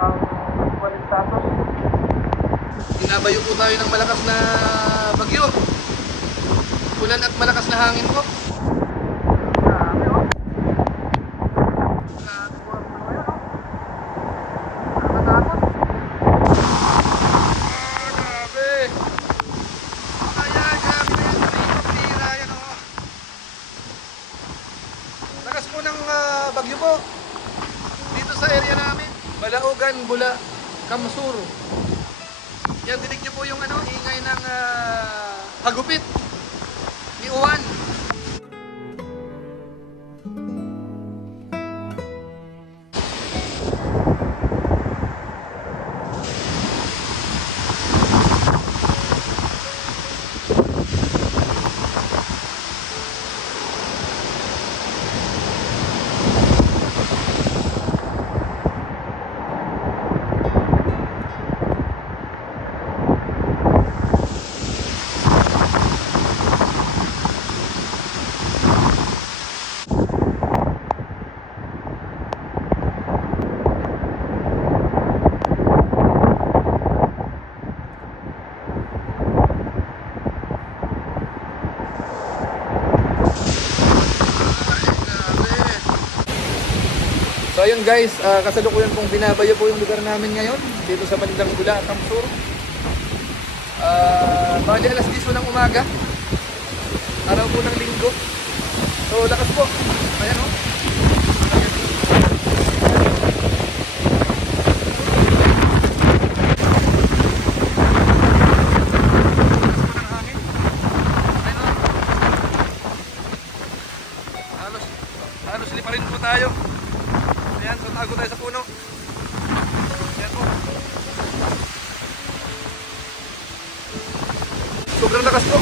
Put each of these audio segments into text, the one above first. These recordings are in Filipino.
Binabayo po tayo ng malakas na bagyo. Ulan at malakas na hangin po. Bagyo po dito sa area namin, Balaugan, Bula, Kamsur. Yan, dinig nyo po yung ingay ng hagupit ni Uwan. So ayun guys, kasalukuyan pong binabayo po yung lugar namin ngayon dito sa bandang Bula, Kamsur. Bali alas 10 ng umaga, araw po ng linggo. So lakas po, ayan o. Halos liparin po tayo. Ayan, so tago tayo sa puno. Ayan po. Sobrang lakas po.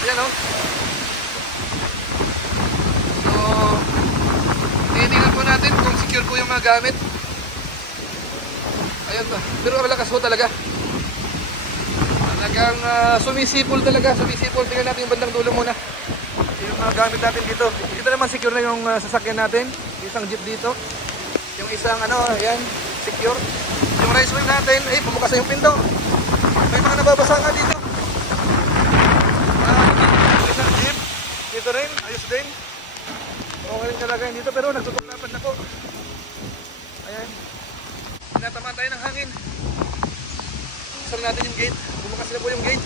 Ayan o. So, titingnan po natin kung secure po yung mga gamit. Ayan po. Pero malakas po talaga. Talagang sumisipol talaga. Sumisipol. Tingnan natin yung bandang dulo muna. Yung mga gamit natin dito. Dito naman secure na yung sasakyan natin. Isang jeep dito. Yung isang ayan, secure. Yung rice wheel natin, bumukas na yung pinto. May mga nababasa nga dito. Isang jeep. Dito rin, ayos din. Okay rin kalagayan dito, pero nagtutuklapan na po. Ayan. Tinatamaan tayo ng hangin. Sara natin yung gate. Bumukas na po yung gate.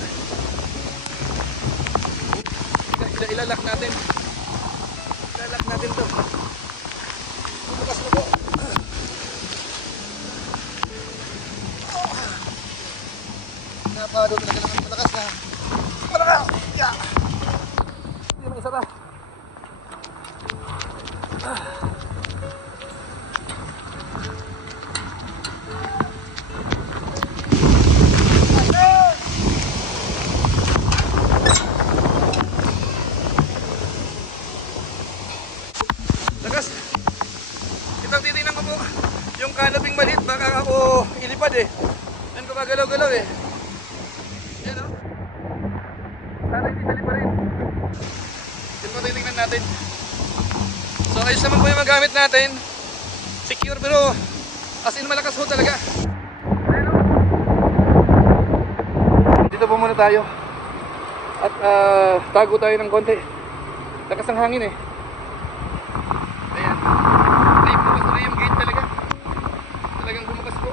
Ilalak natin. Ilalak natin to. Bumukas na po. Napado talaga naman malakas na. Malakas! Yeah! Hindi mo isara. Lakas! Itang titingnan ko po yung kanaping maliit, baka ako ilipad yan gumagalaw-galaw yan o. Sana hindi mali pa rin. Yan po titingnan natin. So ayos naman po yung mga gamit natin. Secure pero as in malakas po talaga. Ayan o. Dito po muna tayo. At tago tayo ng konti. Lakas ang hangin Ayan. Bukas na yung gate talaga. Talagang bumukas po.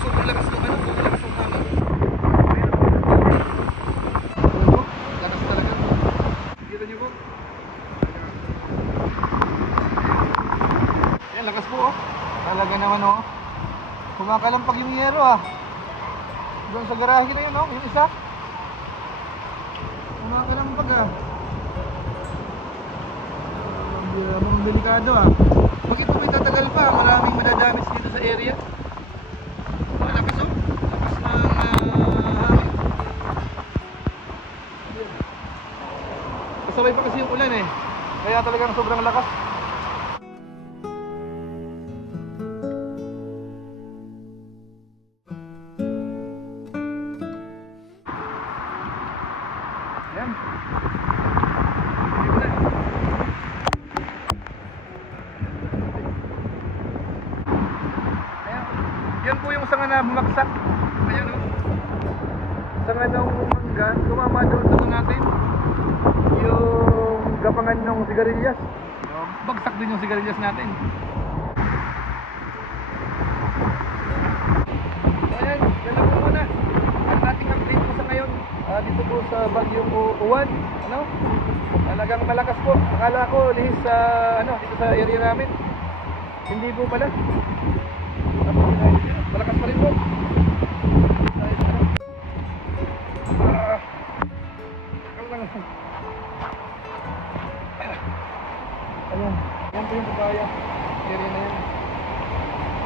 Sobrang lakas ng sobrang lakas ng hangin. Lakas talaga. Kita nyo po. Ayan, lakas po Talaga naman kumakalampag yung yero Doon sa garahe na yun yung isa. Kumakalampag Mukhang delikado Bakit po may tatagal pa? Maraming madadamage dito sa area. Malakas lakas ng hangin. Kasabay pa kasi yung ulan Kaya talagang sobrang lakas. Yan. Ayan. Yan po yung sanga na bumaksak. Ayan o. Sanga ng mangga. Tumama doon sa natin. Yung gapangan ng sigarilyas. Bagsak din yung sigarilyas natin. Ayan, ganun po muna. Ang ating update po sa ngayon. Dito po sa Bagyong Uwan. Ano? Talagang malakas po. Akala ko lihis sa dito sa area namin. Hindi po pala. Malakas pa rin po. Ayan. Yan po yung papaya. Area na yan.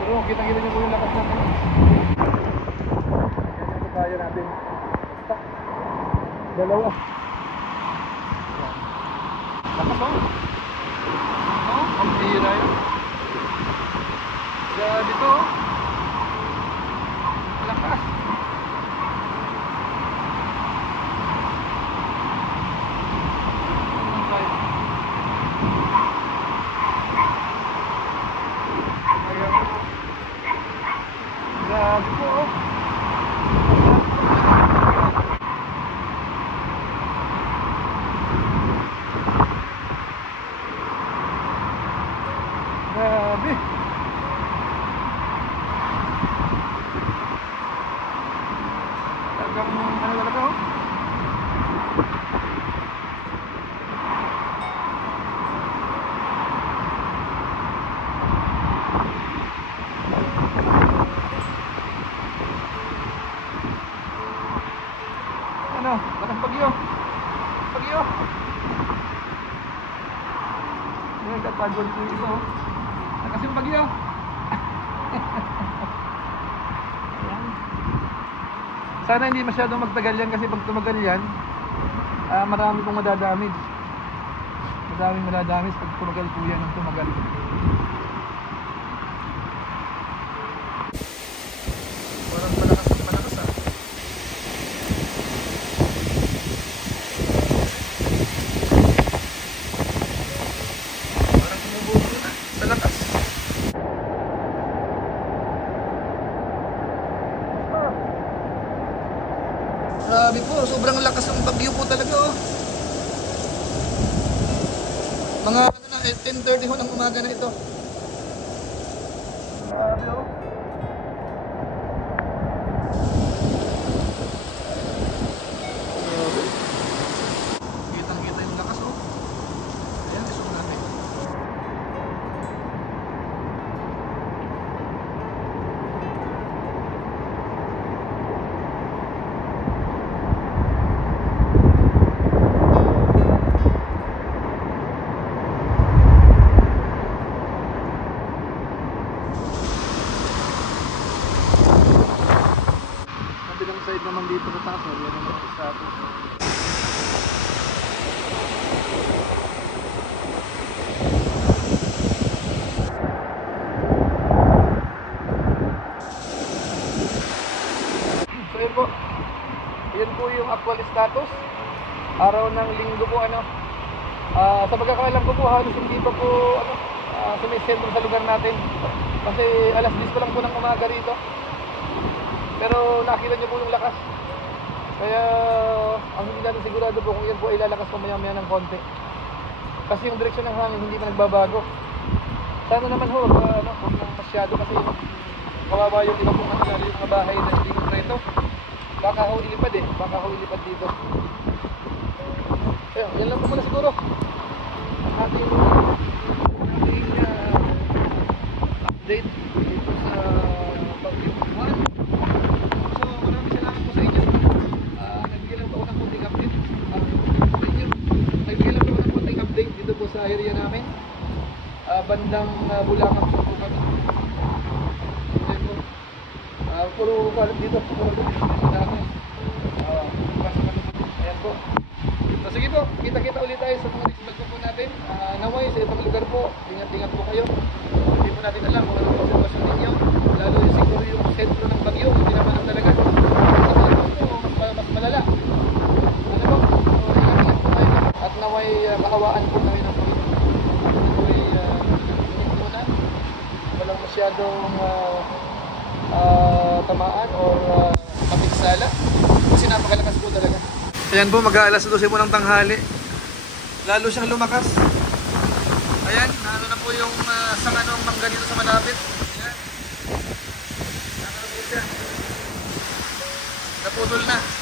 Pero kitang-kita niyo po yung lakas natin. Yan yung papaya natin. Dalawa. Lakas po. Ang tira yun. Dito. Lakas. Grabe po oh. Grabe. Talagang talaga oh. Lakas bagyo. Bagyo. Nagtatagol po ito. Lakas yung bagyo. Sana hindi masyadong magtagal yan kasi pag tumagal yan, marami pong madadamage. Madaming madadamage pag tumagal po yan ng tumagal. Parang malakas ah. Grabe po, sobrang lakas ng bagyo po talaga oh. Mga 10:30 ho ng umaga na ito. Grabe oh. Grabe. Kitang-kita yung lakas oh. Ayan, iso natin. Side naman dito sa taas, yan naman ang status. So yun po. Yan po yung actual status. Araw ng linggo po sa pagkakaalam ko po halos hindi pa po sumisentro sa lugar natin. Kasi alas 10 pa lang po ng umaga rito. Pero nakita niyo po yung lakas. Kaya ang hindi natin sigurado po kung yan po ay lalakas pamaya-maya ng konti. Kasi yung direksyon ng hangin hindi pa nagbabago. Sana naman ho, huwag nang masyado kasi kawawa yung iba pong lalo yung mga bahay na hindi konkreto. Baka ho ilipad baka ho ilipad dito. Ayun, yan lang po muna siguro. Ang ating update dito sa Bagyong Uwan. Dito po sa area namin bandang Bulacan po kami. Puro dito ayan po. So sige po, kita-kita ulit tayo sa mga next vlog po natin. Naway sa ibang lugar po, ingat-ingat po kayo. Hindi po natin alam kung anong observasyon ninyo, lalo yung siguro yung sentro ng bagyo, hindi naman ang talaga mas malala. Ano po? So ingat-ingat po kayo at naway kaawaan po kami ng Panginoon. Naway ingat muna, walang masyadong matamaan or mapigsala. Kasi napakalakas po talaga. Ayan po, mag-aalas 12 po ng tanghali. Lalo siyang lumakas. Ayan, ano na po yung sanga ng mangga dito sa malapit. Ayan. Ano na po siya. Naputol na.